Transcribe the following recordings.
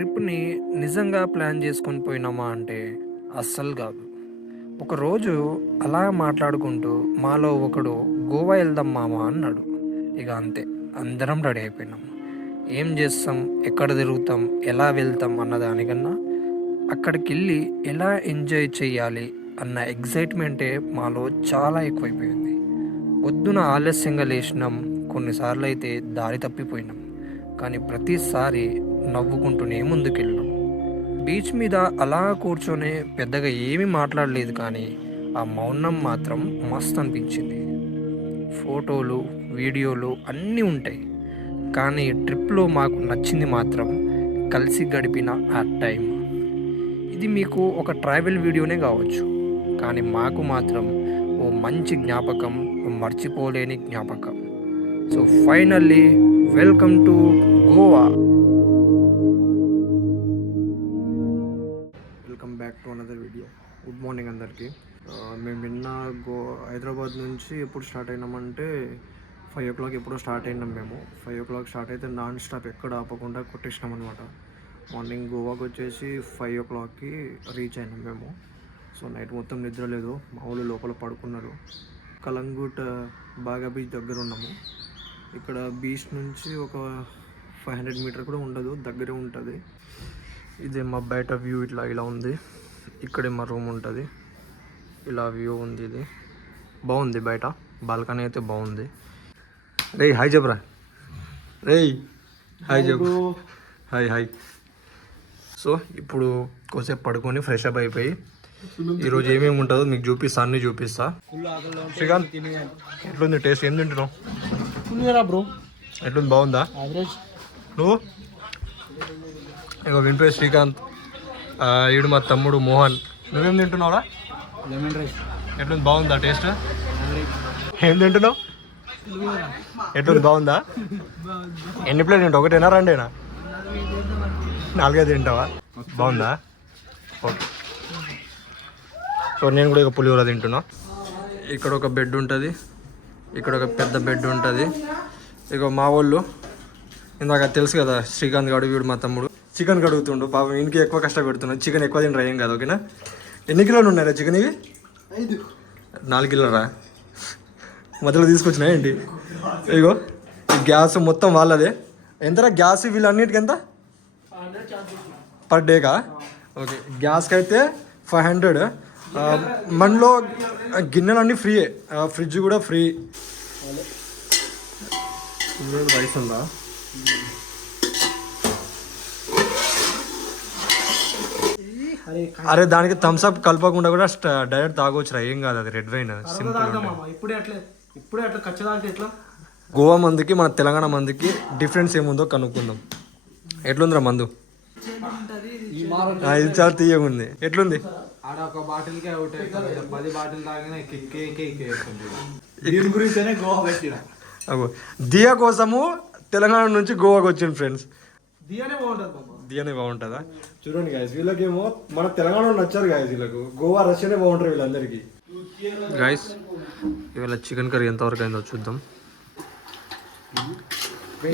ట్రిప్ని నిజంగా ప్లాన్ చేసుకొని పోయినామా అంటే అస్సలు కాదు. ఒకరోజు అలా మాట్లాడుకుంటూ మాలో ఒకడు గోవా వెళ్దాం మామ అన్నాడు. ఇక అంతే అందరం రెడీ అయిపోయినాం. ఏం చేస్తాం ఎక్కడ తిరుగుతాం ఎలా వెళ్తాం అన్న దానికన్నా అక్కడికి వెళ్ళి ఎలా ఎంజాయ్ చేయాలి అన్న ఎగ్జైట్మెంటే మాలో చాలా ఎక్కువైపోయింది. పొద్దున ఆలస్యంగా లేచినాం కొన్నిసార్లు అయితే దారి తప్పిపోయినాం. కానీ ప్రతిసారి నవ్వుకుంటూనే ముందుకెళ్ళాం. బీచ్ మీద అలా కూర్చొని పెద్దగా ఏమీ మాట్లాడలేదు కానీ ఆ మౌనం మాత్రం మస్త్ అనిపించింది. ఫోటోలు వీడియోలు అన్నీ ఉంటాయి. కానీ ట్రిప్లో మాకు నచ్చింది మాత్రం కలిసి గడిపిన ఆ టైం ఇది మీకు ఒక ట్రావెల్ వీడియోనే కావచ్చు. కానీ మాకు మాత్రం ఓ మంచి జ్ఞాపకం మర్చిపోలేని జ్ఞాపకం. So finally welcome to Goa. Morning అందరికీ. మేము నిన్న గో హైదరాబాద్ నుంచి ఎప్పుడు స్టార్ట్ అయినామంటే ఫైవ్ ఓ క్లాక్ ఎప్పుడో స్టార్ట్ అయినాం మేము. ఫైవ్ ఓ క్లాక్ స్టార్ట్ అయితే నాన్ స్టాప్ ఎక్కడ ఆపకుండా కొట్టేసినాం అనమాట మార్నింగ్ గోవాకి వచ్చేసి ఫైవ్ ఓ క్లాక్కి రీచ్ అయినాం మేము. సో నైట్ మొత్తం నిద్ర లేదు మా ఊళ్ళు లోపల పడుకున్నారు. కలంగూట్ బాగా బీచ్ దగ్గర ఉన్నాము. ఇక్కడ బీచ్ నుంచి ఒక ఫైవ్ హండ్రెడ్ మీటర్ కూడా ఉండదు దగ్గరే ఉంటుంది. ఇదే మా బయట వ్యూ ఇట్లా ఇలా ఉంది. ఇక్కడే మా రూమ్ ఉంటుంది. ఇలా వ్యూ ఉంది ఇది. బాగుంది బయట. బాల్కనీ అయితే బాగుంది. రే హాయ్ చెప్పరా. రే హాయ్ చెప్పు. Hi hi. సో ఇప్పుడు కొద్దిసేపు పడుకొని ఫ్రెష్ అప్ అయిపోయి ఈరోజు ఏమేమి ఉంటుందో మీకు చూపిస్తా అన్ని చూపిస్తా. శ్రీకాంత్ ఎట్లుంది టేస్ట్? ఏం తింటున్నావు? బ్రో. ఎట్లుంది? బాగుందా? నువ్వు? ఇగో వినిపోయి శ్రీకాంత్. ఈడు మా తమ్ముడు మోహన్. నువ్వేం తింటున్నావురా? లెమన్ రైస్ ఎట్లుంది బాగుందా టేస్ట్? ఏం తింటున్నావు? ఎట్లుంది బాగుందా? ఎన్ని ప్లేట్ తింటావు? ఒకటేనా రెండేనా? నాలుగైదు తింటావా? బాగుందా? ఓకే. సో నేను కూడా ఇక పులిహోర తింటున్నా. ఇక్కడ ఒక బెడ్ ఉంటుంది. ఇక్కడ ఒక పెద్ద బెడ్ ఉంటుంది. ఇక మా వాళ్ళు. ఇందాక తెలుసు కదా శ్రీకాంత్ గడు వీడు మా తమ్ముడు. చికెన్ కడుగుతుండు. పాపం ఇంటికి ఎక్కువ కష్టపెడుతున్నాడు. చికెన్ ఎక్కువ తినరా ఏం కాదు ఓకేనా? ఎన్ని కిలోలు ఉన్నారా చికెన్ ఇవి? నాలుగు కిలోరా మధ్యలో తీసుకొచ్చినా ఏంటి? ఇగో ఈ గ్యాస్ మొత్తం వాళ్ళదే. ఎంతరా గ్యాస్ వీళ్ళన్నిటికి ఎంత? పర్ డేకా? ఓకే గ్యాస్కి అయితే ఫైవ్ హండ్రెడ్. మనలో గిన్నెలన్నీ ఫ్రీయే. ఫ్రిడ్జ్ కూడా ఫ్రీ. రైస్ ఉందా అరే దానికి థమ్స్ అప్ కలపకుండా కూడా డైరెక్ట్ తాగొచ్చురా ఏం కాదు అది రెడ్ వైన్ సింపుల్ తాగుదాం మామ ఇప్పుడే అట్లే ఇప్పుడే అట్లా ఖచ్చితంగా ఎట్లా గోవా మందుకి మన తెలంగాణ మందుకి డిఫరెన్స్ ఏముందో కనుక్కుందాం ఎట్లుందిరా మందు ఈ మారం ఆ, ఇది చాలా తీయగా ఉంది ఎట్లుంది ఆడ ఒక బాటిల్కే అవుట్ అవుతుంది పది బాటిల్ తాగినా కిక్కే కిక్కే దీని గురించేనే గోవా పెట్టిన అగో దియా కోసము తెలంగాణ నుంచి గోవాకి వచ్చింది ఫ్రెండ్స్ దియానే బాగుంటుంది దియానే బాగుంటుందా? చూడండి గాయస్ వీళ్ళకేమో మన తెలంగాణలో నచ్చారు గాయస్ వీళ్ళకు. గోవా రష్యానే బాగుంటారు వీళ్ళందరికీ. గాయస్ ఇవాళ చికెన్ కర్రీ ఎంతవరకు అయిందో చూద్దాం.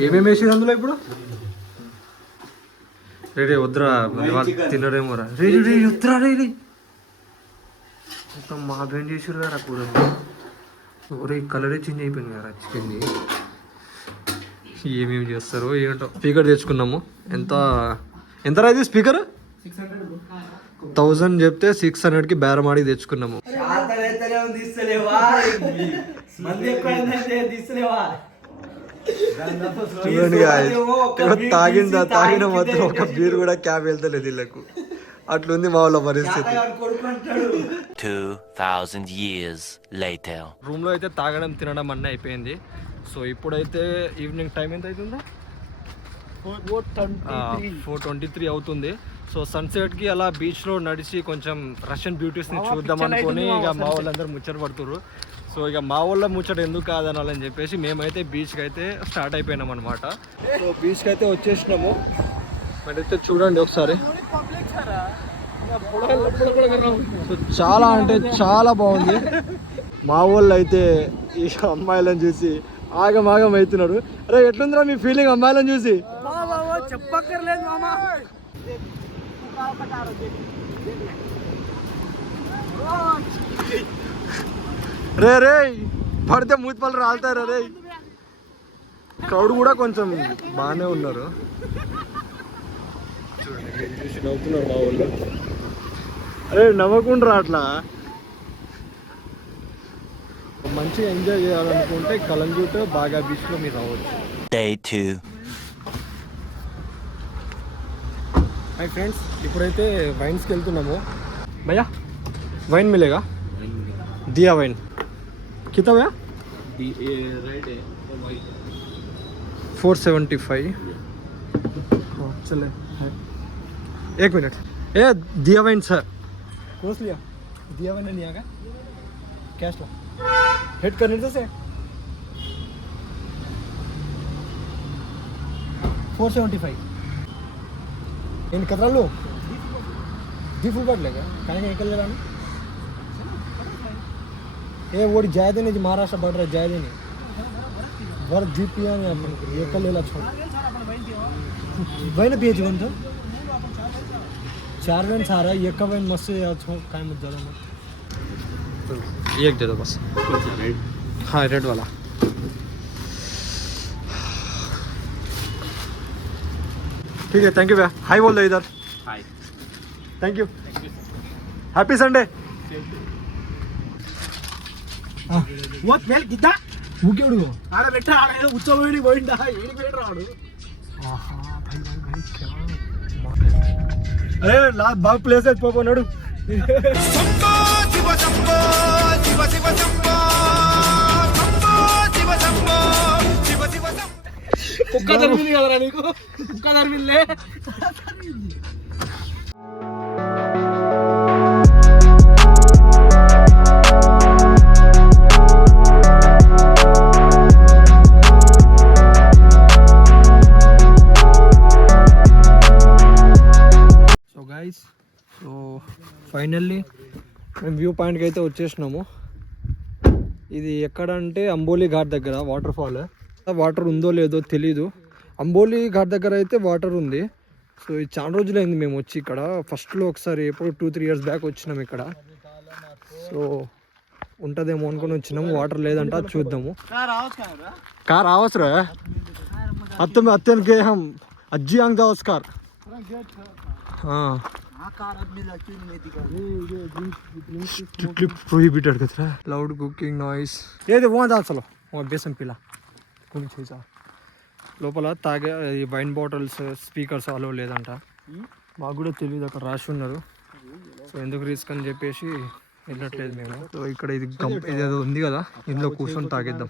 ఏమేమి వేసింది అందులో ఇప్పుడు? రే రే వద్దురా తినరేమో రా. రే వద్దురా రే రే మొత్తం మా బెండ్ చేసారు కదా కూర ఒరే కలరే చేంజ్ అయిపోయింది కదా చికెన్ది ఏమేమి చేస్తారో ఏంటో. స్పీకర్ తెచ్చుకున్నాము. ఎంత ఎంత రా ఇది స్పీకర్? హండ్రెడ్ థౌజండ్ చెప్తే సిక్స్ హండ్రెడ్కి బేరం ఆడి తెచ్చుకున్నాము చూడండి. ఇక్కడ తాగిందా తాగిన మాత్రం ఒక బీర్ కూడా క్యాబ్ వెళ్తలేదు వీళ్ళకు అట్లుంది మా వాళ్ళ పరిస్థితి. కొడుకుంటాడు 2,000 years later. రూమ్లో అయితే తాగడం తినడం అన్నీ అయిపోయింది. సో ఇప్పుడైతే ఈవినింగ్ టైం ఎంత అవుతుందా? Four twenty three. అవుతుంది. సో సన్సెట్కి అలా బీచ్లో నడిచి కొంచెం రష్యన్ బ్యూటీస్ని చూద్దాం అనుకొని ఇక మా వాళ్ళందరూ ముచ్చట పడుతుర్రు. సో ఇక మా వాళ్ళ ముచ్చట ఎందుకు కాదనాలని చెప్పేసి మేమైతే బీచ్కి అయితే స్టార్ట్ అయిపోయినాం అనమాట సో బీచ్కి అయితే వచ్చేసినాము. అయితే చూడండి ఒకసారి. సో చాలా అంటే చాలా బాగుంది. మా వాళ్ళు అయితే ఈ అమ్మాయిలను చూసి ఆగమాగం అవుతున్నారు అరే ఎట్లుందిరా మీ ఫీలింగ్ అమ్మాయిలను చూసి? చెప్పక్కర్లేదు మామ రే రే పడితే మూతిపళ్ళు రాలుతారు రే. క్రౌడ్ కూడా కొంచెం బాగానే ఉన్నారు. చూడండి వీళ్ళు చూసి నవ్వుతున్నారు మా వాళ్ళు. అరే నవ్వకుండా అట్లా. మంచిగా ఎంజాయ్ చేయాలనుకుంటే కలంజూట్ బాగా బీచ్లో మీరు రావచ్చు Day 2. హాయ్ ఫ్రెండ్స్ ఇప్పుడైతే వైన్స్కి వెళ్తున్నాము భయ్యా వైన్ మిలేగా దియా వైన్ कितना भैया फोर सेवेंटी फाइव चले है एक मिनट ए दिया वाइन सर कोस लिया दिया वाइन नहीं आगा कैश ला हिट करने तो से फोर सेवेंटी फाइव इन कतरा लो। दी फुल बैट लगे कहीं कहीं निकल जाना ये वो जायदे नहीं महाराष्ट्र बॉर्डर है, जायदे नहीं। वर जी पी आने अपन ये कल लेला छोड़। वही भेज बन तो चार वैन सारा ये कब वैन मस्से या छोड़ कहीं मत जरा मत। एक दे दो बस हाँ रेड वाला ठीक है थैंक यू भैया हाय बोल दो इधर hi thank you happy Sunday oh male Gidda ఊకేడు ఆడ పెట్ట ఆడ ఏదో ఉచ్చబోయి పోయిండా ఏడి పోయిడు రాడు అరే లా బాగా ప్లేస్ అయితే పోపోనాడు కుక్క తరిమింది కదరా నీకు కుక్క తరిమిందిలే సో గైస్ సో ఫైనల్లీ మేము వ్యూ పాయింట్కి అయితే వచ్చేసినాము. ఇది ఎక్కడంటే అంబోలీ ఘాట్ దగ్గర వాటర్ ఫాల్ వాటర్ ఉందో లేదో తెలీదు. అంబోలీ ఘాట్ దగ్గర అయితే వాటర్ ఉంది. సో ఇది చాలా రోజులైంది మేము వచ్చి ఇక్కడ. ఫస్ట్లో ఒకసారి ఎప్పుడు టూ త్రీ ఇయర్స్ బ్యాక్ వచ్చినాము ఇక్కడ. సో ఉంటుందేమో అనుకుని వచ్చినాము. వాటర్ లేదంట చూద్దాము. కార్ అవసరా అత్తం అత్తానికి అజ్జి అంగ్ car prohibited loud cooking noise ఏది పోదా అసలు బేసం పిల్ల గురించి లోపల తాగే వైన్ బాటిల్స్ స్పీకర్స్ అలో లేదంట. మాకు కూడా తెలియదు అక్కడ రాసి ఉన్నారు. సో ఎందుకు రిస్క్ అని చెప్పేసి వెళ్ళట్లేదు మేము. సో ఇక్కడ ఇది ఇదేదో ఉంది కదా? ఇందులో కూర్చొని తాగేద్దాం.